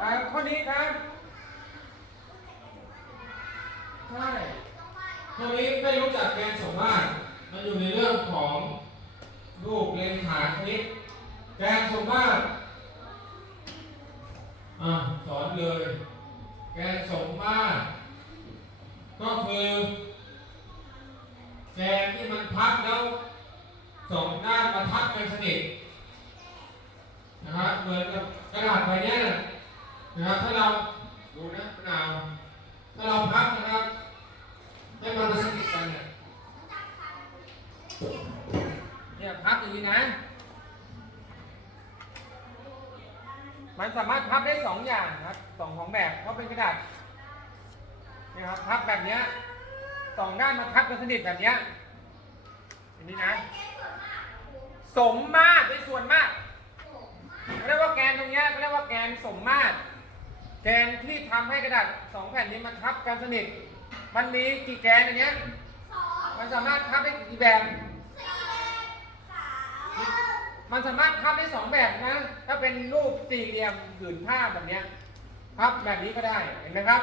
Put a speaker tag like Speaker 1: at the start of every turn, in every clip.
Speaker 1: อ่าข้อนี้ครับ ใช่ข้อนี้ไม่รู้จักแกนสมมาตรมันอยู่ในเรื่องของรูปเลนฐาคณิตแกนสมมาตรอะสอนเลย แกนสมมาตรก็คือแกนที่มันพับแล้วสองด้านมาทับกันสนิทนะครับเหมือนกับกระดาษใบนี้ นะครับถ้าเราดูนะมะนาวถ้าเราพับนะครับให้มันสนิทกันเนี่ยเนี่ยพับอย่างนี้นะ มันสามารถพับได้สองอย่างครับสองของแบบเพราะเป็นกระดาษนี่ครับพับแบบเนี้ยสองด้านมาพับกันสนิทแบบเนี้ยอย่างนี้นะ สมมาตรเป็นส่วนมากเขาเรียกว่าแกนตรงเนี้ยเขาเรียกว่าแกนสมมาตร แกนที่ทำให้กระดาษสองแผ่นนี้มันทับกันสนิท มันมีกี่แกนอันเนี้ยมันสามารถพับได้กี่แบบ มันสามารถพับได้สองแบบนะ ถ้าเป็นรูปสี่เหลี่ยมผืนผ้าแบบเนี้ยพับแบบนี้ก็ได้ เห็นไหมครับ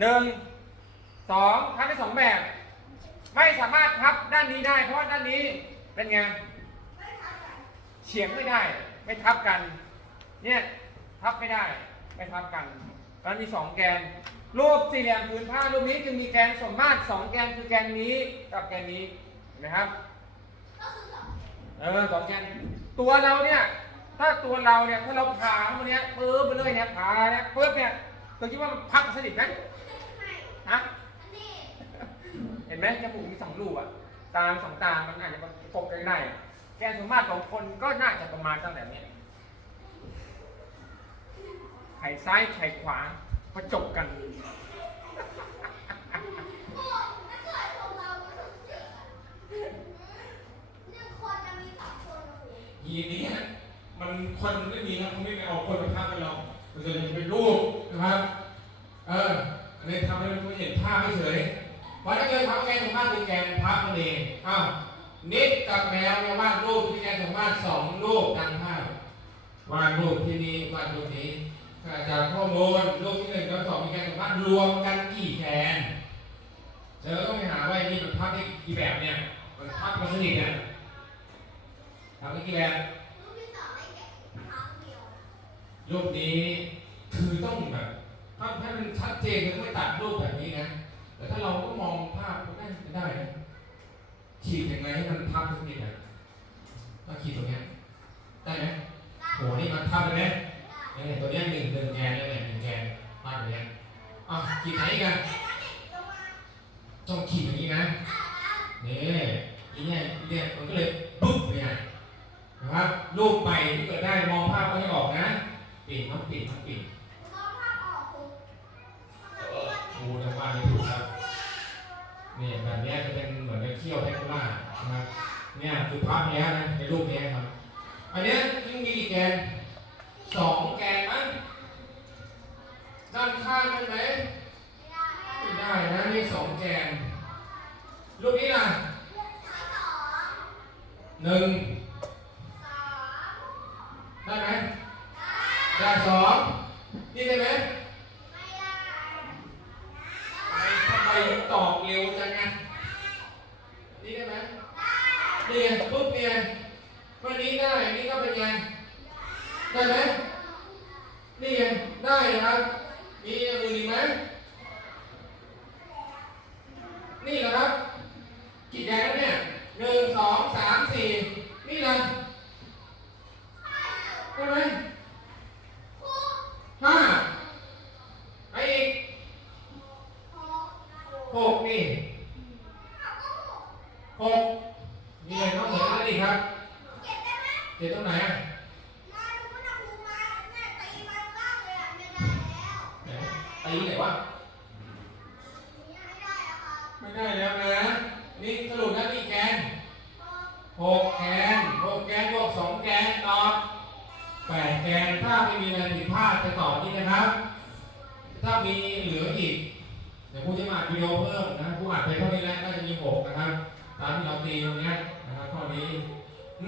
Speaker 1: หนึ่งสองพับได้สองแบบ ไม่สามารถพับด้านนี้ได้ เพราะว่าด้านนี้เป็นไงเฉียงไม่ได้ ไม่ทับกัน เนี่ย ทับไม่ได้ไม่ทับกันมันมีสองแกน รูปสี่เหลี่ยมผืนผ้ารูปนี้จึงมีแกนสมมาตรสองแกนคือแกนนี้กับแกนนี้เห็นไหมครับเออสองแกนตัวเราเนี่ยถ้าตัวเราเนี่ยถ้าเราผ่าเข้ามาเนี้ยปื๊บไปเลยเนี่ยผ่าเนี่ยปื๊บเนี่ยตัวคิดว่ามันพับสนิทไหมฮะเห็นไหมจมูกมีสองรูอะตามสองตามันอาจจะประกบกันได้อะแกนสมมาตรของคนก็น่าจะประมาณตั้งแต่เนี้ยไข่ซ้ายไข่ขวาประจบกันทีนี้มันคนไม่มีครับเขาไม่ไปเอาคนมาภาพกันหรอกมันจะเป็นรูปนะครับ เอออันนี้ทำให้มันเห็นภาพไม่เฉยเพราะถ้าเกิดทำแกนสมมาตรเป็นแกนพับนั่นเองอ้าวนิดกับแมวเนี่ยวาดรูปที่แกนสมมาตรสองรูปดังภาพวาดรูปที่นี่วาดรูปนี้ จากข้อมูลรูปที่หนึ่งกับสองมีแกนสมมาตรรวมกันกี่แกนเธอต้องไปหาว่าไอ้นี่มันพับได้กี่แบบเนี่ย มันพับกันสนิทเนี่ยทำได้กี่แบบรูปนี้คือต้องแบบถ้าให้มันชัดเจนมันไม่ตัดรูปแบบนี้นะ แต่ถ้าเราก็มองภาพก็ได้ได้นะขีดยังไงให้มันทับสนิทอะถ้าขีดตรงเนี้ยได้ไหมโหนี่มันทับได้ไหม เนี่ยตัวเนี้ยหนึ่งหนึ่งแกนเนี่ยหนึ่งแกนวาดแบบเนี้ยอะขีดไหนอีกันต้องขีดอย่างนี้นะนี่อีเนี่ยอีเนี่ยมันก็เลยปุ๊บเนี่ยนะครับรูปใบที่เกิดได้มองภาพก็ให้ออกนะปิดน้องปิดน้องปิดครูจะว่าไม่ถูกครับเนี่ยแบบเนี้ยจะเป็นเหมือนในเขี้ยวแทคุล่านะครับเนี่ยคือภาพเนี้ยนะในรูปเนี้ยครับอันเนี้ยยังมีกี่แกน สองแกนมั้งด้านข้างได้ไหมไม่ได้นะนี่สองแกน รูปนี้ล่ะหนึ่งได้ไหมได้สองนี่ได้ไหมไอ้ทำไมตอบเร็วจังไงนี่ได้ไหมเนี่ไงปุ๊บเนี่ยวันนี้ได้นี่ก็เป็นไงได้ไหม ครับ มีอย่างอื่นอีกไหมนี่แหละครับ กี่แกนแล้วเนี่ยหนึ่งสองสามสี่นี่นะได้ไหมห้าไปอีกหกนี่หกมีอะไรต้องเหมือนกันอีกครับเจ็ดตรงไหนอะไหน ตีไหนวะไม่ได้แล้วนะ นี่สรุปแล้วกี่แกนหกแกนหกแกนบวกสองแกนตอบแปดแกนถ้าไม่มีอะไรผิดพลาดจะตอบนี่นะครับ ถ้ามีเหลืออีกเดี๋ยวผู้จะมาวิดีโอเพิ่มนะผู้อัดไปเท่านี้แล้วน่าจะมีหกนะครับ ตามที่เราตีตรงนี้นะครับข้อนี้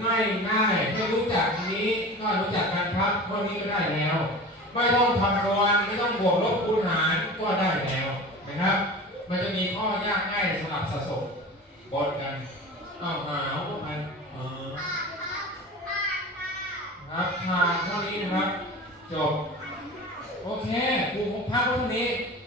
Speaker 1: ง่ายง่ายๆแค่รู้จักนี้ก็รู้จักการพับข้อนี้ก็ได้แล้ว ไม่ต้องคำนวณไม่ต้องบวกลบคูณหารก็ได้แล้วนะครับ มันจะมีข้อยากง่ายสลับสะสมบนกันอ้าวหาวพวกมันครับผ่านเท่านี้นะครับ จบ โอเคครูพักไว้เท่านี้